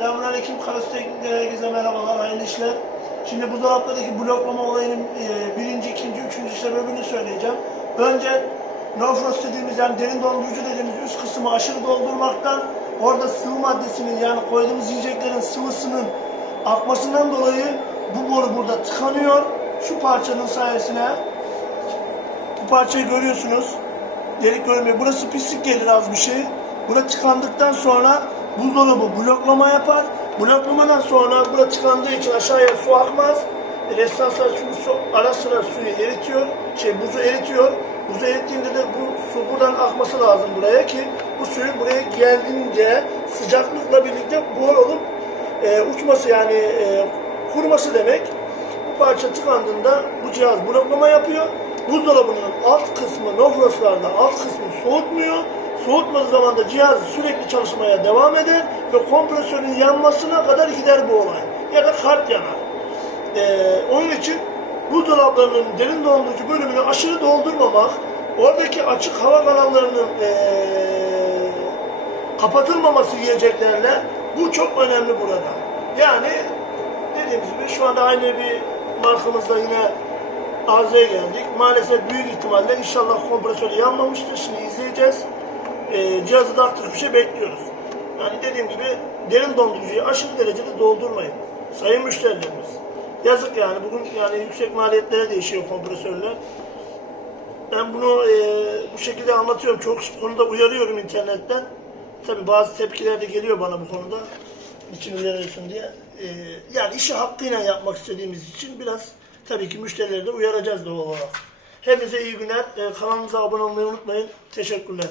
Selamünaleyküm. Karas Teknik'ten herkese merhabalar, hayırlı işler. Şimdi buzdolaplarındaki bloklama olayının e, birinci, ikinci, üçüncü sebebini söyleyeceğim. Önce no frost dediğimiz yani derin dondurucu dediğimiz üst kısmı aşırı doldurmaktan orada sıvı maddesinin yani koyduğumuz yiyeceklerin sıvısının akmasından dolayı bu boru burada tıkanıyor. Şu parçanın sayesine bu parçayı görüyorsunuz. Delik görünmüyor. Burası pislik gelir az bir şey. Bura tıkandıktan sonra buzdolabı bloklama yapar. Bloklamadan sonra bura tıkandığı için aşağıya su akmaz. Restanslar çünkü su, ara sıra suyu eritiyor. Şey buzu eritiyor. Buzu erittiğinde de bu su buradan akması lazım buraya ki bu suyun buraya geldiğince sıcaklıkla birlikte buhar olup e, uçması yani e, kuruması demek. Bu parça tıkandığında bu cihaz bloklama yapıyor. Buzdolabının alt kısmı, nofroslarda alt kısmı soğutmuyor. Soğutmadığı zaman da cihaz sürekli çalışmaya devam eder ve kompresörün yanmasına kadar gider bu olay. Ya da kart yanar. Ee, onun için buzdolaplarının derin dondurucu bölümünü aşırı doldurmamak, oradaki açık hava kanallarının ee, kapatılmaması yiyeceklerle bu çok önemli burada. Yani dediğimiz gibi şu anda aynı bir markamızda yine arızaya geldik. Maalesef büyük ihtimalle inşallah kompresörü yanmamıştır. Şimdi izleyeceğiz. Ee, cihazı da bir şey bekliyoruz. Yani dediğim gibi derin dondurucuyu aşırı derecede doldurmayın. Sayın müşterilerimiz. Yazık yani bugün yani yüksek maliyetlere değişiyor kompresörler. Ben bunu e, bu şekilde anlatıyorum. Çok konuda uyarıyorum internetten. Tabi bazı tepkiler de geliyor bana bu konuda. Niçin uyarıyorsun diye. E, yani işi hakkıyla yapmak istediğimiz için biraz tabii ki müşterileri de uyaracağız doğal olarak. Hepinize iyi günler. E, kanalımıza abone olmayı unutmayın. Teşekkürler.